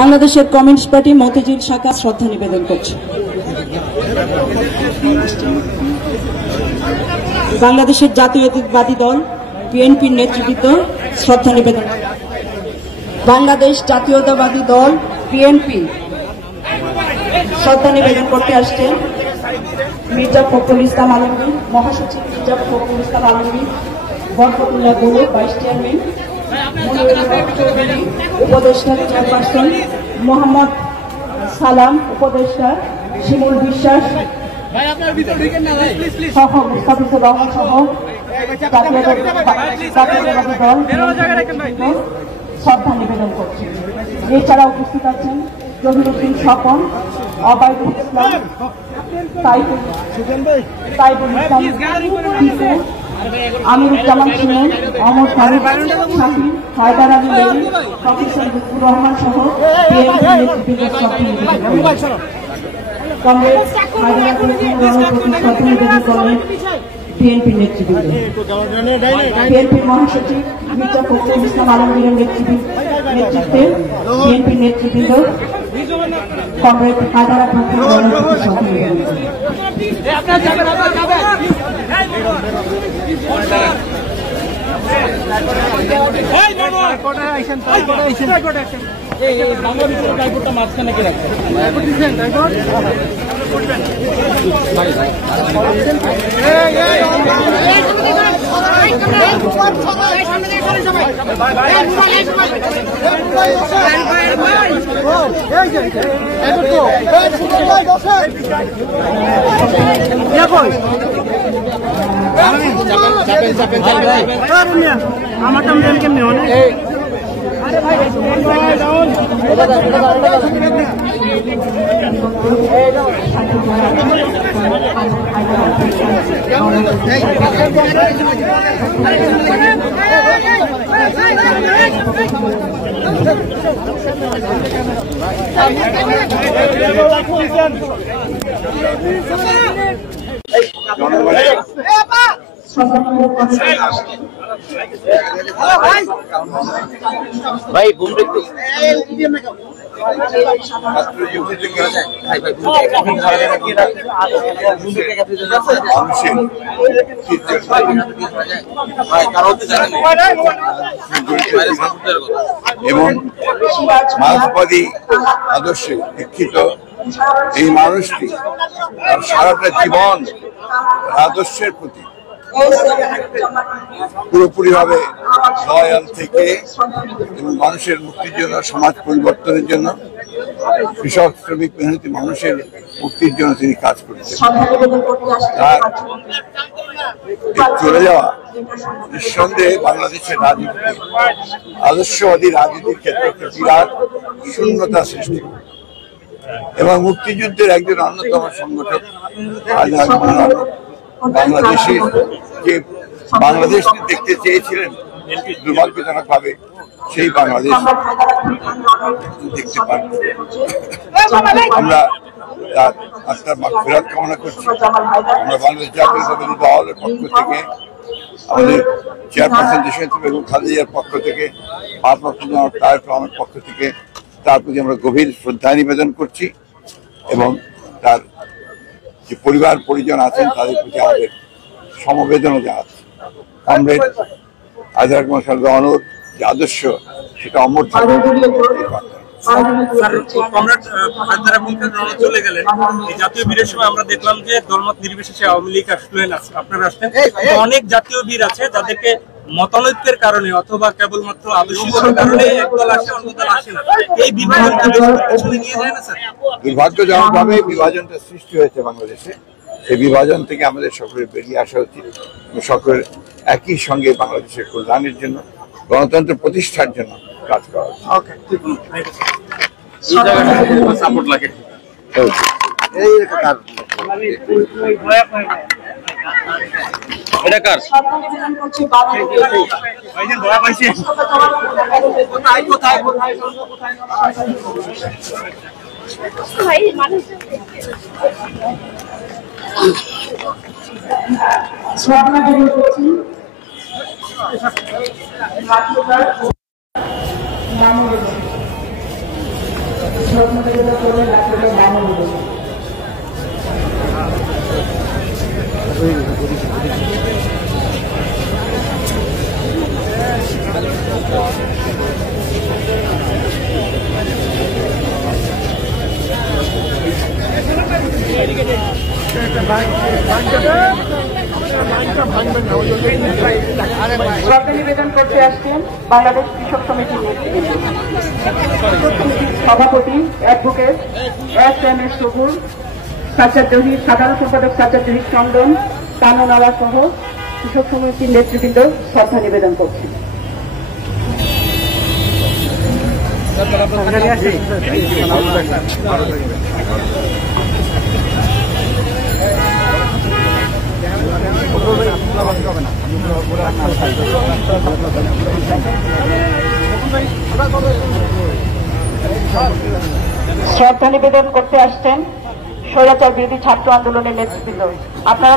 বাংলাদেশের communist party Motijheel শাখা শ্রদ্ধা নিবেদন করছে। বাংলাদেশের জাতীয়তাবাদী দল বিএনপির নেতৃবৃন্দ শ্রদ্ধা নিবেদন। বাংলাদেশ জাতীয়তাবাদী দল বিএনপি শ্রদ্ধা নিবেদন করতে আসছেন মির্জা ফখরুল ইসলাম আলমগীর, মহাসচিব মির্জা ফখরুল ইসলাম আলমগীর, বরকতুল্লাহ গৌরব ভাইস চেয়ারম্যান, উপদেষ্টা চেয়ারপারসন মোহাম্মদ সালাম, উপদেষ্টা শিমুল বিশ্বাস সহ মুস্তাফিজুর রহমান সহ জাতীয়তাবাদী দল শ্রদ্ধা নিবেদন করছে। এছাড়া উপস্থিত আছেন জহিরুদ্দিন স্বপন, অবায়দুল ইসলাম, সাইবুল ইসলাম, আমিরুজ্জামান শিমুল, অমর ফারুক, শাকিল, হায়দার আলী লেলি, প্রফেসর লুৎফুর রহমান সহ কংগ্রেস বিএনপি নেতৃবৃন্দ। বিএনপির মহাসচিব মির্জা ফখরুল ইসলাম আলমগীরের নেতৃত্বে বিএনপি নেতৃবৃন্দ কংগ্রেস হায়দার মাঝখানে কে রাখছে আমার টাম কেমনি অনেক ভাই ঘুম দেখতে এবং মার্ক্সবাদী আদর্শে দীক্ষিত এই মানুষটি তার সারাটা জীবন আদর্শের প্রতি পুরোপুরি ভাবে লয়াল থেকে এবং মানুষের মুক্তির জন্য, সমাজ পরিবর্তনের জন্য, কৃষক শ্রমিক মেহনতি মানুষের মুক্তির জন্য তিনি কাজ করেছেন। তার চলে যাওয়া নিঃসন্দেহে বাংলাদেশের রাজনীতিতে, আদর্শবাদী রাজনীতির ক্ষেত্রে একটা বিরাট শূন্যতা সৃষ্টি করে এবং মুক্তিযুদ্ধের একজন অন্যতম সংগঠক বাংলাদেশের যে বাংলাদেশ দেখতে চেয়েছিলেন দুর্ভাগ্যজনক ভাবে সেই বাংলাদেশ দেখতে পান। আমরা তার আত্মার মাগফিরাত কামনা করছি। আমরা বাংলাদেশ জাতীয়তাবাদী দলের পক্ষ থেকে, আমাদের চেয়ারপারসন দেশনেত্রী বেগম খালেদা জিয়ার পক্ষ থেকে, ভারপ্রাপ্ত জনাব তারেক রহমানের পক্ষ থেকে তার প্রতি আমরা গভীর শ্রদ্ধা নিবেদন করছি এবং তার যে পরিবার পরিজন আছেন তাদের প্রতি আমাদের সমবেদনা জানাচ্ছি। কমরেড হায়দার রহমানের যে আদর্শ সেটা অমর থাকবে। চলে গেলেন এই জাতীয় বীরের সময় আমরা দেখলাম যে দলমত নির্বিশেষে আওয়ামী লীগ আসলেন, আপনারা আসলেন, অনেক জাতীয় বীর আছে যাদেরকে মতানৈক্যের কারণে অথবা কেবলমাত্র আদর্শিকতার কারণে একদল আসে অন্য দল আসে না, এই বিভাজনটা নিয়ে যায় না স্যার? দুর্ভাগ্যজনক ভাবে বিভাজনটা সৃষ্টি হয়েছে বাংলাদেশে। এই বিভাজন থেকে আমাদের সকলের বেরিয়ে আসা উচিত, সকলের একই সঙ্গে বাংলাদেশের কল্যাণের জন্য, গণতন্ত্র প্রতিষ্ঠার জন্য কাজ করা উচিত। সাপোর্ট লাগে এটা কার ভাই মানুষ শ্রদ্ধা নিবেদন করছি শ্রদ্ধা নিবেদন করবেন লাঠিদার মামুনুল। শ্রদ্ধা নিবেদন করতে আসছেন বাংলাদেশ কৃষক সমিতির নেতৃত্বে সভাপতি অ্যাডভোকেট এস.এম. সবুর, সাজ্জাদ জহির, সাধারণ সম্পাদক সাজ্জাদ জহির চন্দন, কানুনালা সহ কৃষক সমিতির নেতৃবৃন্দ শ্রদ্ধা নিবেদন করছেন। শ্রদ্ধা নিবেদন করতে আসছেন স্বৈরাচার বিরোধী ছাত্র আন্দোলনের নেতৃবৃন্দ। আপনারা